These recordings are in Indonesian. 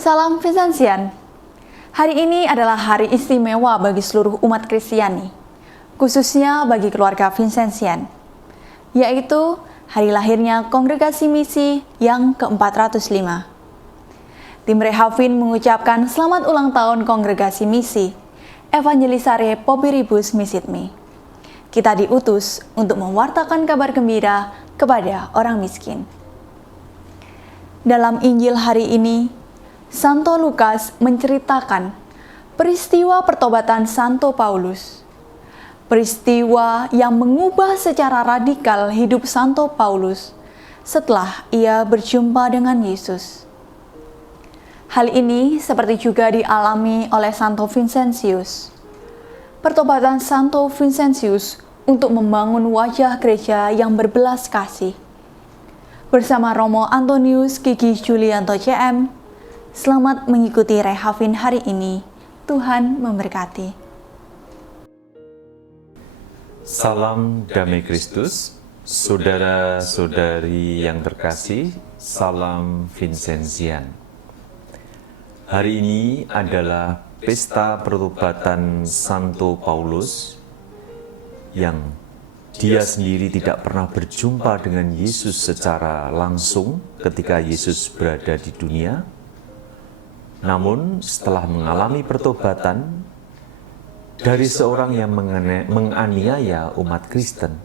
Salam Vincenzian. Hari ini adalah hari istimewa bagi seluruh umat Kristiani, khususnya bagi keluarga Vincenzian, yaitu hari lahirnya Kongregasi Misi yang ke-405. Tim Rehavin mengucapkan selamat ulang tahun Kongregasi Misi, Evangelisare Popiribus Misitmi. Kita diutus untuk mewartakan kabar gembira kepada orang miskin. Dalam Injil hari ini, Santo Lukas menceritakan peristiwa pertobatan Santo Paulus. Peristiwa yang mengubah secara radikal hidup Santo Paulus setelah ia berjumpa dengan Yesus. Hal ini seperti juga dialami oleh Santo Vincentius. Pertobatan Santo Vincentius untuk membangun wajah gereja yang berbelas kasih. Bersama Romo Antonius Gigi Julianto CM, selamat mengikuti Rehavin hari ini. Tuhan memberkati. Salam damai Kristus, saudara-saudari yang terkasih, salam Vincenzian. Hari ini adalah pesta pertobatan Santo Paulus yang dia sendiri tidak pernah berjumpa dengan Yesus secara langsung ketika Yesus berada di dunia. Namun setelah mengalami pertobatan dari seorang yang menganiaya umat Kristen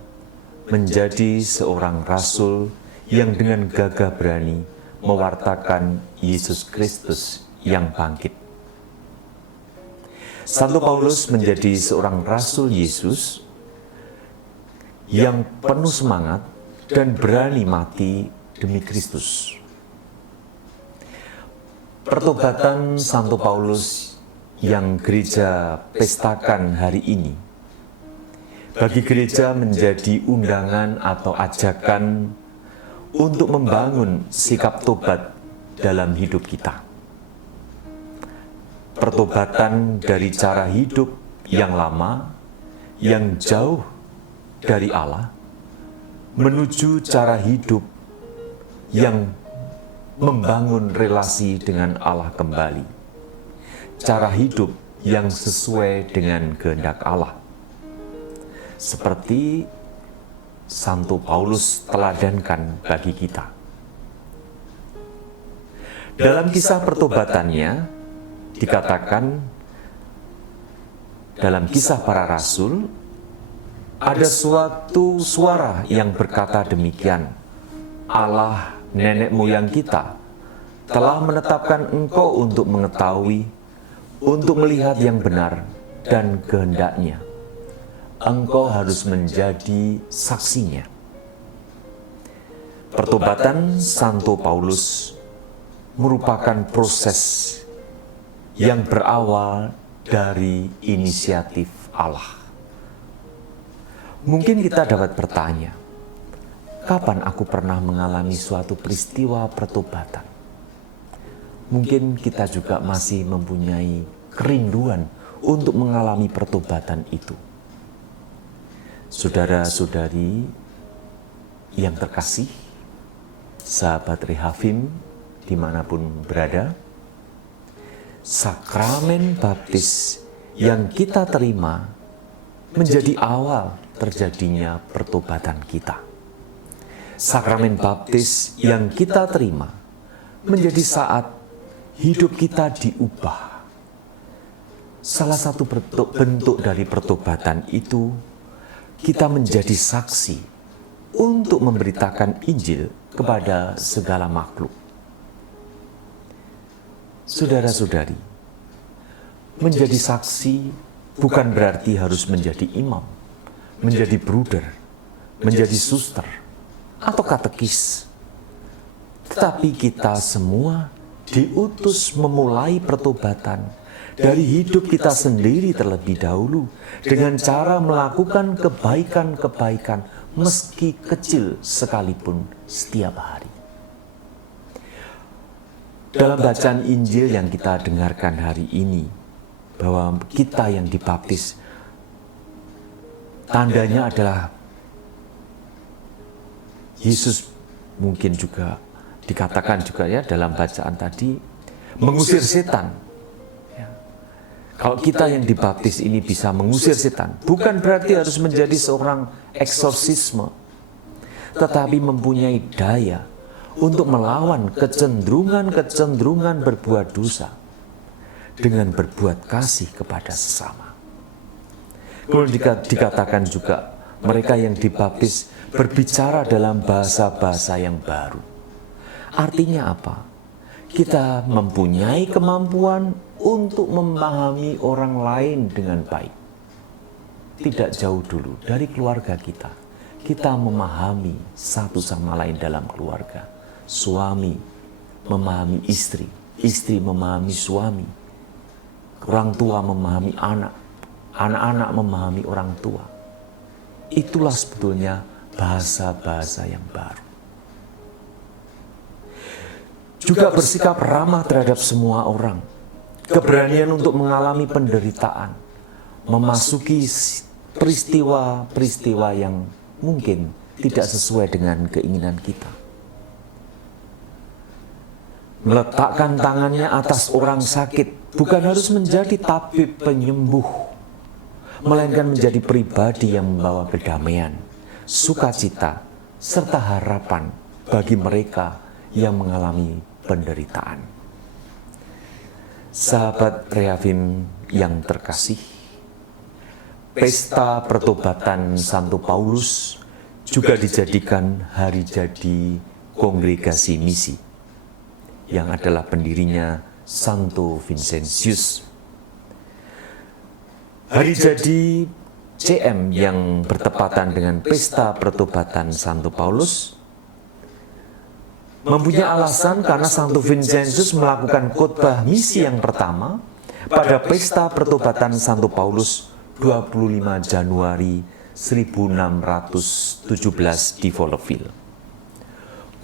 menjadi seorang rasul yang dengan gagah berani mewartakan Yesus Kristus yang bangkit. Santo Paulus menjadi seorang rasul Yesus yang penuh semangat dan berani mati demi Kristus. Pertobatan Santo Paulus yang gereja pestakan hari ini bagi gereja menjadi undangan atau ajakan untuk membangun sikap tobat dalam hidup kita. Pertobatan dari cara hidup yang lama, yang jauh dari Allah, menuju cara hidup yang membangun relasi dengan Allah kembali. Cara hidup yang sesuai dengan kehendak Allah. Seperti Santo Paulus teladankan bagi kita. Dalam kisah pertobatannya, dikatakan dalam kisah para rasul, ada suatu suara yang berkata demikian, Allah nenek moyang kita telah menetapkan engkau untuk mengetahui, untuk melihat yang benar dan kehendaknya. Engkau harus menjadi saksinya. Pertobatan Santo Paulus merupakan proses yang berawal dari inisiatif Allah. Mungkin kita dapat bertanya, kapan aku pernah mengalami suatu peristiwa pertobatan? Mungkin kita juga masih mempunyai kerinduan untuk mengalami pertobatan itu. Saudara-saudari yang terkasih, sahabat Rehavim dimanapun berada, sakramen baptis yang kita terima menjadi awal terjadinya pertobatan kita. Sakramen baptis yang kita terima menjadi saat hidup kita diubah. Salah satu bentuk dari pertobatan itu, kita menjadi saksi untuk memberitakan Injil kepada segala makhluk. Saudara-saudari, menjadi saksi bukan berarti harus menjadi imam, menjadi bruder, menjadi suster, atau katekis. Tetapi kita semua diutus memulai pertobatan dari hidup kita sendiri terlebih dahulu dengan cara melakukan kebaikan-kebaikan meski kecil sekalipun setiap hari. Dalam bacaan Injil yang kita dengarkan hari ini, bahwa kita yang dibaptis, tandanya adalah Yesus mungkin juga dikatakan juga ya dalam bacaan tadi mengusir setan. Ya. Kalau kita yang dibaptis ini bisa mengusir setan, bukan berarti harus menjadi seorang eksorsisme, tetapi mempunyai daya untuk melawan kecenderungan-kecenderungan berbuat dosa dengan berbuat kasih kepada sesama. Kemudian dikatakan juga mereka yang dibaptis berbicara dalam bahasa-bahasa yang baru. Artinya apa? Kita mempunyai kemampuan untuk memahami orang lain dengan baik. Tidak jauh dulu dari keluarga kita memahami satu sama lain dalam keluarga. Suami memahami istri, istri memahami suami, orang tua memahami anak, anak-anak memahami orang tua. Itulah sebetulnya bahasa-bahasa yang baru. Juga bersikap ramah terhadap semua orang. Keberanian untuk mengalami penderitaan, memasuki peristiwa-peristiwa yang mungkin tidak sesuai dengan keinginan kita. Meletakkan tangannya atas orang sakit bukan harus menjadi tabib penyembuh, melainkan menjadi pribadi yang membawa kedamaian, sukacita, serta harapan bagi mereka yang mengalami penderitaan. Sahabat Rehavim yang terkasih, pesta pertobatan Santo Paulus juga dijadikan hari jadi kongregasi misi, yang adalah pendirinya Santo Vincentius. Hari jadi CM yang bertepatan dengan pesta pertobatan Santo Paulus mempunyai alasan karena Santo Vincentius melakukan khotbah misi yang pertama pada pesta pertobatan Santo Paulus 25 Januari 1617 di Folleville.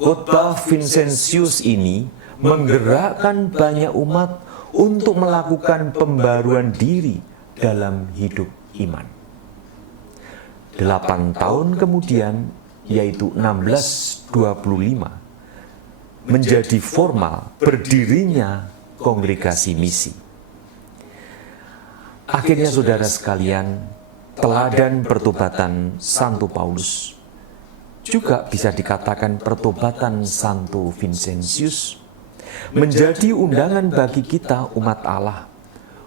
Khotbah Vincentius ini menggerakkan banyak umat untuk melakukan pembaruan diri dalam hidup iman. 8 tahun kemudian, yaitu 1625, menjadi formal berdirinya kongregasi misi. Akhirnya saudara sekalian, teladan pertobatan Santo Paulus juga bisa dikatakan pertobatan Santo Vincentius menjadi undangan bagi kita umat Allah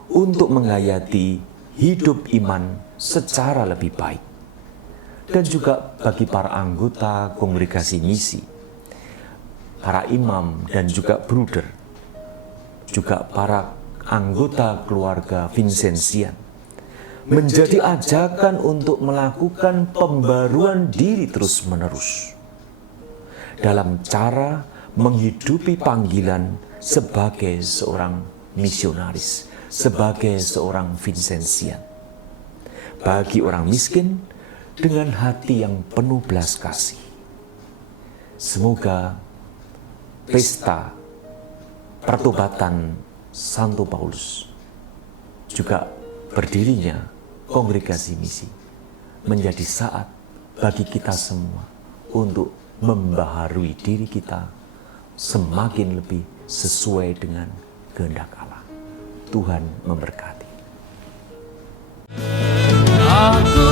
untuk menghayati hidup iman secara lebih baik. Dan juga bagi para anggota kongregasi misi, para imam dan juga bruder, juga para anggota keluarga Vincentian, menjadi ajakan untuk melakukan pembaruan diri terus-menerus dalam cara menghidupi panggilan sebagai seorang misionaris, sebagai seorang Vincentian. Bagi orang miskin dengan hati yang penuh belas kasih. Semoga pesta pertobatan Santo Paulus juga berdirinya kongregasi misi menjadi saat bagi kita semua untuk membaharui diri kita semakin lebih sesuai dengan kehendak Allah. Tuhan memberkati. Aku